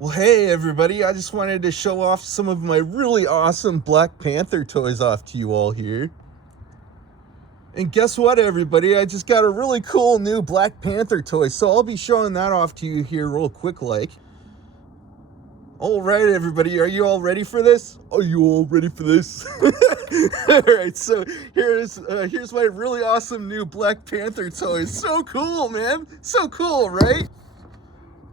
Well, hey everybody, I just wanted to show off some of my really awesome Black Panther toys off to you all here. And guess what everybody, I just got a really cool new Black Panther toy, so I'll be showing that off to you here real quick like. Alright everybody, are you all ready for this? Are you all ready for this? Alright, so here's my really awesome new Black Panther toy. So cool, man. So cool, right?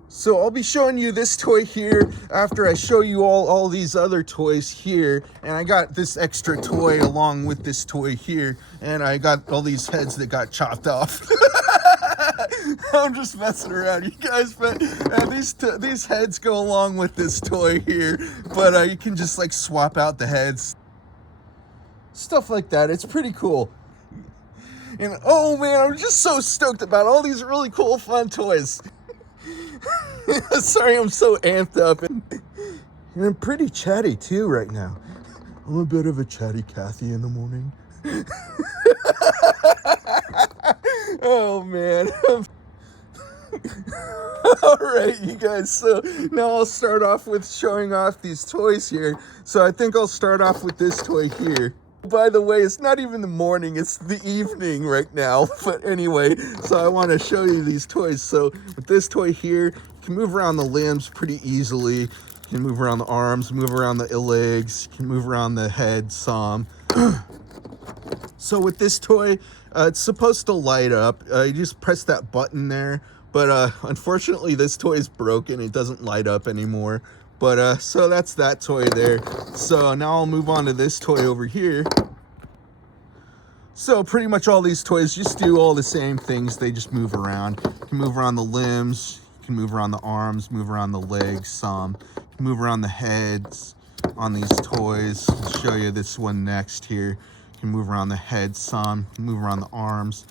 So I'll be showing you this toy here after I show you all these other toys here. And I got this extra toy along with this toy here. And I got all these heads that got chopped off. I'm just messing around, you guys, but these heads go along with this toy here. But you can just like swap out the heads. Stuff like that, it's pretty cool. And oh man, I'm just so stoked about all these really cool fun toys. Sorry, I'm so amped up. And I'm pretty chatty too right now. I'm a bit of a chatty Cathy in the morning. Oh man. Alright you guys, so now I'll start off with showing off these toys here. So I think I'll start off with this toy here. By the way, it's not even the morning, it's the evening right now. But anyway, so I want to show you these toys. So with this toy here, you can move around the limbs pretty easily. You can move around the arms, move around the legs, you can move around the head some. So with this toy, it's supposed to light up. You just press that button there. But unfortunately, this toy is broken. It doesn't light up anymore. But so that's that toy there. So now I'll move on to this toy over here. So pretty much all these toys just do all the same things. They just move around. You can move around the limbs. You can move around the arms, move around the legs some. You can move around the heads on these toys. I'll show you this one next here. You can move around the head some. You can move around the arms.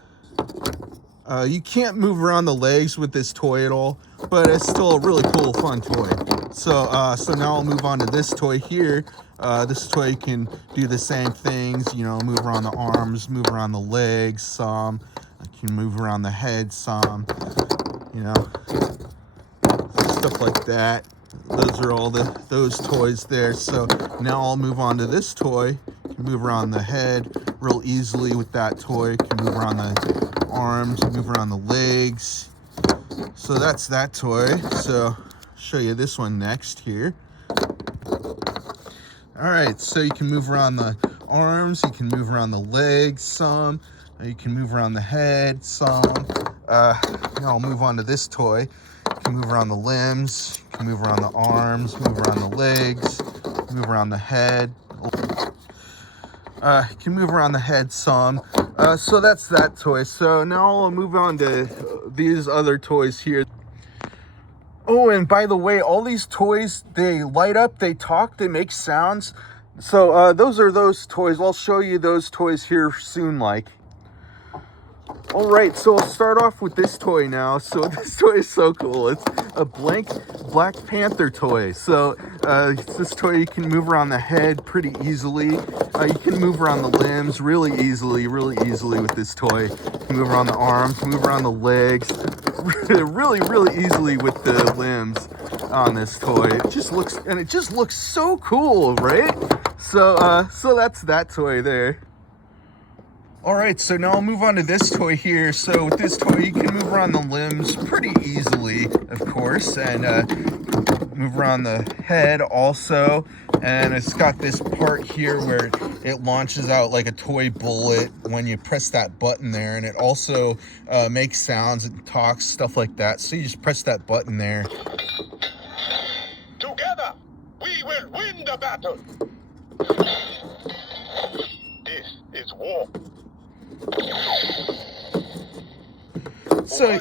You can't move around the legs with this toy at all, but it's still a really cool, fun toy. So now I'll move on to this toy here. This toy can do the same things, you know, move around the arms, move around the legs some. You can move around the head some, you know, stuff like that. Those are all those toys there. So now I'll move on to this toy. You can move around the head real easily with that toy. You can move around the arms, move around the legs. So that's that toy. So show you this one next here. All right, so you can move around the arms, you can move around the legs some, you can move around the head some. Now I'll move on to this toy. You can move around the limbs, you can move around the arms, move around the legs, move around the head. You can move around the head some. So that's that toy. So now I'll move on to these other toys here. Oh, and by the way, all these toys, they light up, they talk, they make sounds. So those are those toys. I'll show you those toys here soon like. All right, so I'll start off with this toy now. So this toy is so cool. It's a Black Panther toy. So this toy, you can move around the head pretty easily. You can move around the limbs really easily with this toy. You can move around the arms, move around the legs, really easily with the limbs on this toy. It just looks so cool, right? So that's that toy there. All right, so now I'll move on to this toy here. So with this toy, you can move around the limbs pretty easily, of course, and move around the head also. And it's got this part here where it launches out like a toy bullet when you press that button there. And it also makes sounds and talks, stuff like that. So you just press that button there. Together, we will win the battle. This is war. So,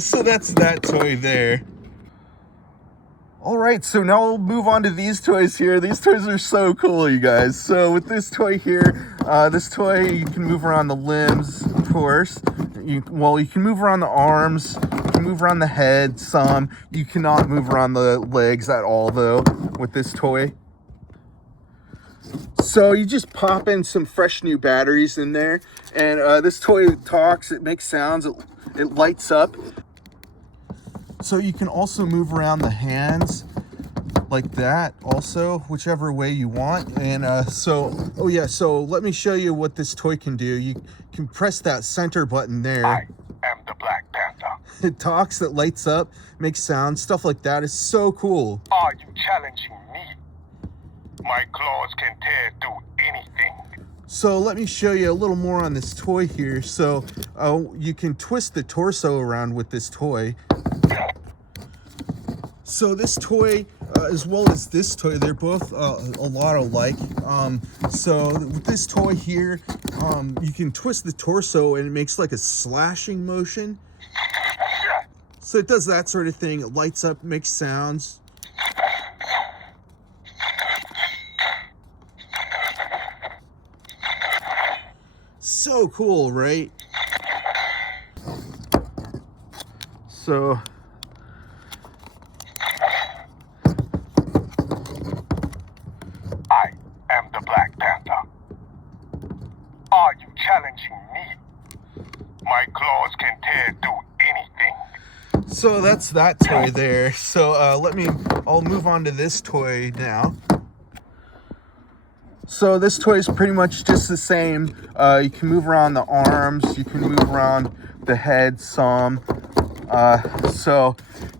so that's that toy there. All right, so now we'll move on to these toys here. These toys are so cool, you guys. So with this toy here, you can move around the limbs, of course. You can move around the arms, you can move around the head some. You cannot move around the legs at all, though, with this toy. So you just pop in some fresh new batteries in there, and this toy talks, it makes sounds, it lights up. So you can also move around the hands like that also, whichever way you want. And so let me show you what this toy can do. You can press that center button there. I am the Black Panther. It talks, it lights up, makes sounds, stuff like that. It's so cool. Are you challenging me? My claws can tear through anything. So let me show you a little more on this toy here. So you can twist the torso around with this toy. So this toy, as well as this toy, they're both a lot alike. So with this toy here, you can twist the torso and it makes like a slashing motion. So it does that sort of thing. It lights up, makes sounds. So cool, right? So I am the Black Panther. Are you challenging me? My claws can tear through anything. So that's that toy there. So I'll move on to this toy now. So this toy is pretty much just the same. You can move around the arms, you can move around the head some. So,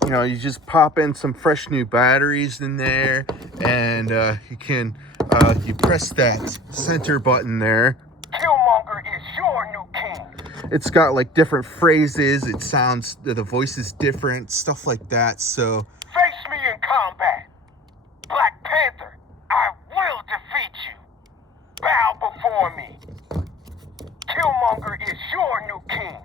you know, you just pop in some fresh new batteries in there, and you press that center button there. Killmonger is your new king. It's got like different phrases, it sounds, the voice is different, stuff like that. So Face me in combat. Black Panther, I will defeat you. Bow before me. Killmonger is your new king.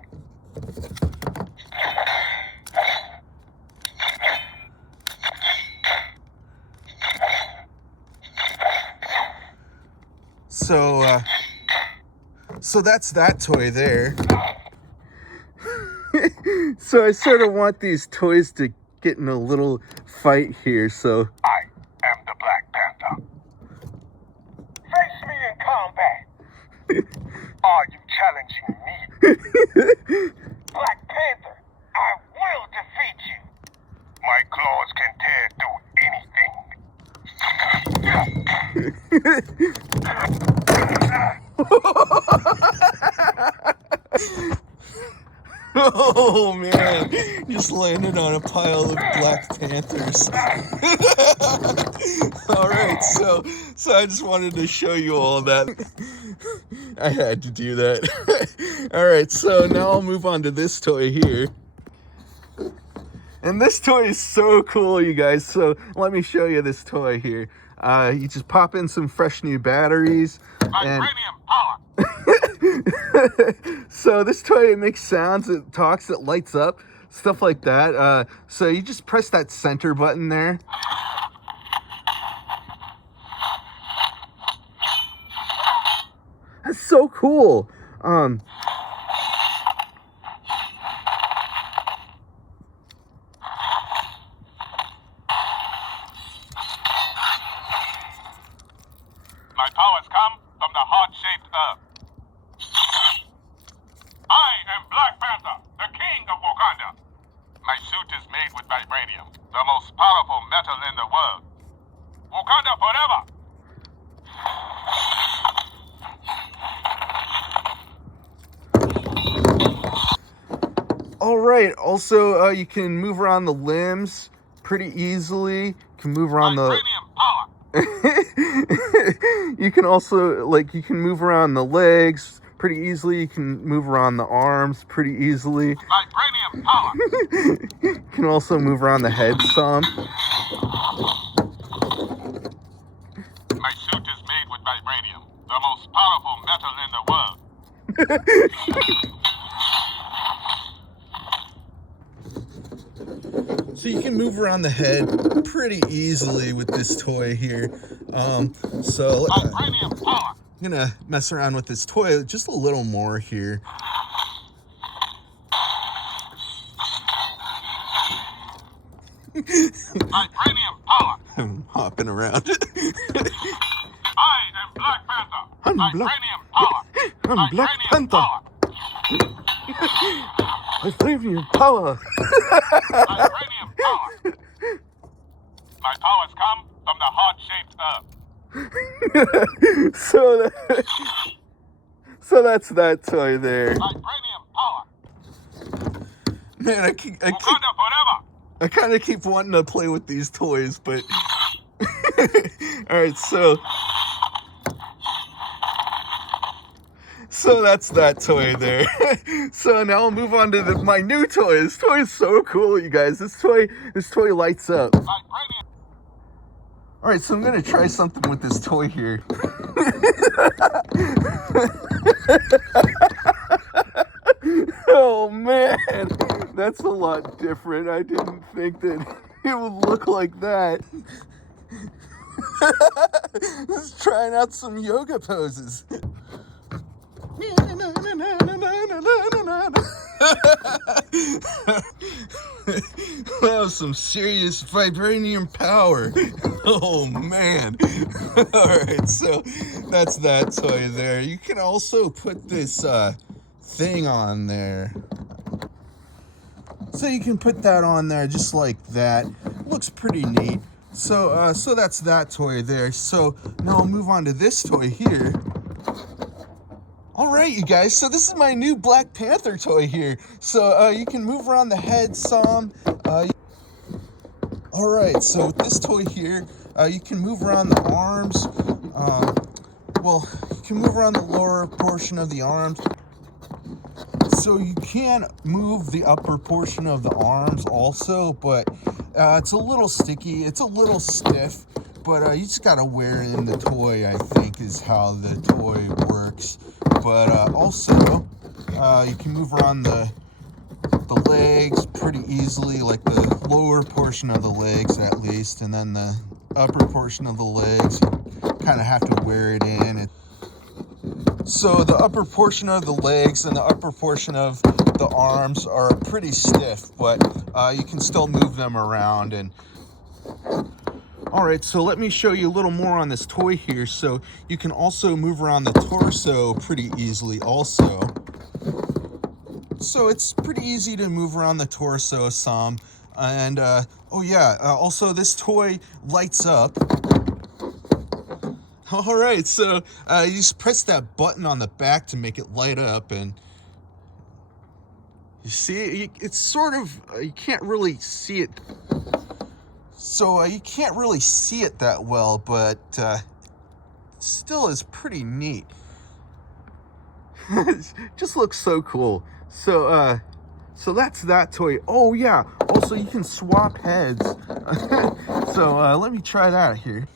So that's that toy there. So I sort of want these toys to get in a little fight here, so I am the Black Panther. Face me in combat. Are you challenging me? Black Panther, I will defeat you. My claws can tear through anything. oh man, just landed on a pile of Black Panthers. All right, so I just wanted to show you all that. I had to do that. All right, so now I'll move on to this toy here. And this toy is so cool, you guys. So let me show you this toy here. You just pop in some fresh new batteries. Vibranium power. So this toy, it makes sounds, it talks, it lights up, stuff like that. So you just press that center button there. That's so cool. My powers come from the heart-shaped earth. I am Black Panther, the king of Wakanda. My suit is made with vibranium, the most powerful metal in the world. Wakanda forever! All right, also you can move around the limbs pretty easily. You can move around Vibranium power! you can also, you can move around the legs pretty easily. You can move around the arms pretty easily. Vibranium power! You can also move around the head some. My suit is made with vibranium, the most powerful metal in the world. So you can move around the head pretty easily with this toy here. Vibranium power! I'm gonna mess around with this toy just a little more here. Vibranium power! I'm hopping around. I am Black Panther! I'm Vibranium power! I'm Black Vibranium Panther! power! Vibranium power! Vibranium so, so that's that toy there. Vibranium power. Man, Wakanda forever. I kind of keep wanting to play with these toys, but all right, so that's that toy there. So now I'll move on to my new toy. This toy is so cool, you guys. This toy lights up. Vibranium. All right, so I'm gonna try something with this toy here. Oh man, that's a lot different. I didn't think that it would look like that. Just trying out some yoga poses. That was some serious vibranium power. Oh man. Alright, so that's that toy there. You can also put this thing on there. So you can put that on there just like that. Looks pretty neat. So so that's that toy there. So now I'll move on to this toy here. All right, you guys, so this is my new Black Panther toy here. So you can move around the head some. All right, so with this toy here, you can move around the arms. Well, you can move around the lower portion of the arms. So you can move the upper portion of the arms also, but it's a little sticky, it's a little stiff, but you just gotta wear it in the toy, I think, is how the toy works. But also, you can move around the legs pretty easily, like the lower portion of the legs at least, and then the upper portion of the legs, you kind of have to wear it in. So the upper portion of the legs and the upper portion of the arms are pretty stiff, but you can still move them around. And all right, so let me show you a little more on this toy here. So you can also move around the torso pretty easily also. So it's pretty easy to move around the torso some. And oh yeah, also this toy lights up. All right, so you just press that button on the back to make it light up, and you see, it's sort of, you can't really see it. So you can't really see it that well, but still is pretty neat. Just looks so cool. So so that's that toy. Oh yeah, also you can swap heads. So let me try that here.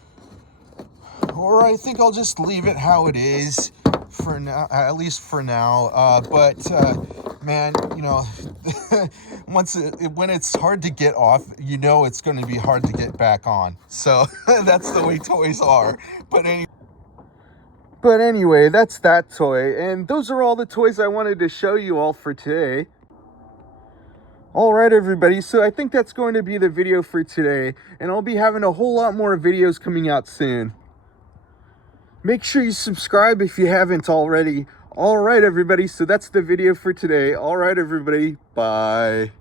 Or I think I'll just leave it how it is for now, at least for now. But man, you know, when it's hard to get off, you know it's going to be hard to get back on. So that's the way toys are. But anyway, that's that toy. And those are all the toys I wanted to show you all for today. All right, everybody. So I think that's going to be the video for today. And I'll be having a whole lot more videos coming out soon. Make sure you subscribe if you haven't already. All right, everybody. So that's the video for today. All right, everybody. Bye.